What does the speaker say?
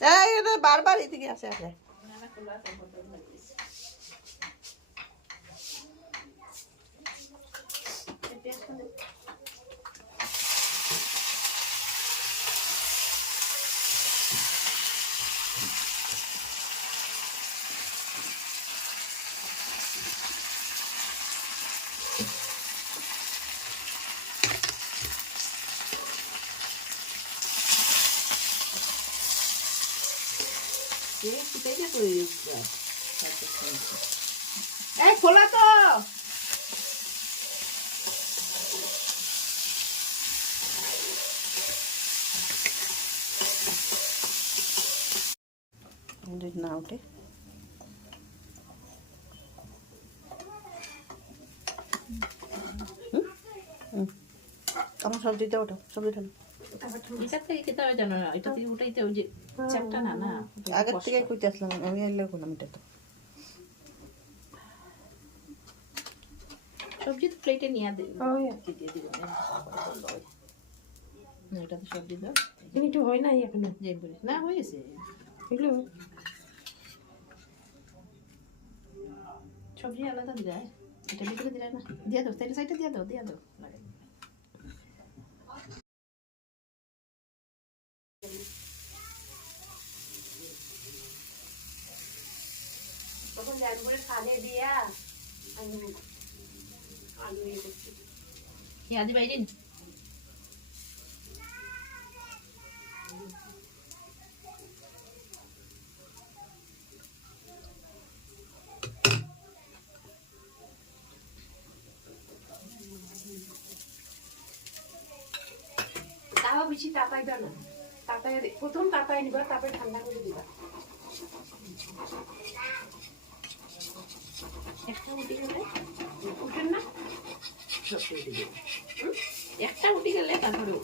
এটা বারবার এদিকে আসে আসে। খোলা তো না ওঠে। আমার সবজিটা ওঠো, সবজিটা এটা থেকে খেতে হবে জানো না, এটা থেকে উঠাইতে ওই যে চ্যাপটা না না আগের থেকে কইতে আসলাম আমি এলে করলাম এটা। তো সবজি তো প্লেটে নিয়ে দিই আর কি দিয়ে দিব না, এটা তো সবজি দাও একটু হয় নাই এখনো যে না হয়েছে এগুলো সবজি আলাদা দিলে এটা ভিতরে দিলে না, দিয়ে দাও তেল সাইডে দিয়ে দাও লাগে তখন জানবরে খালে দিয়া আমি আলু ইয়ে করছি। কি আদি বাইরে তাও বেশি তাতাই দাও না, তাতাই প্রথম তাতাই নিবা তারপরে ঠান্ডা করে দিবা। একটা উঠে গেলে উঠেন না সব উঠে গেলে একটা উঠে গেলে তারপরে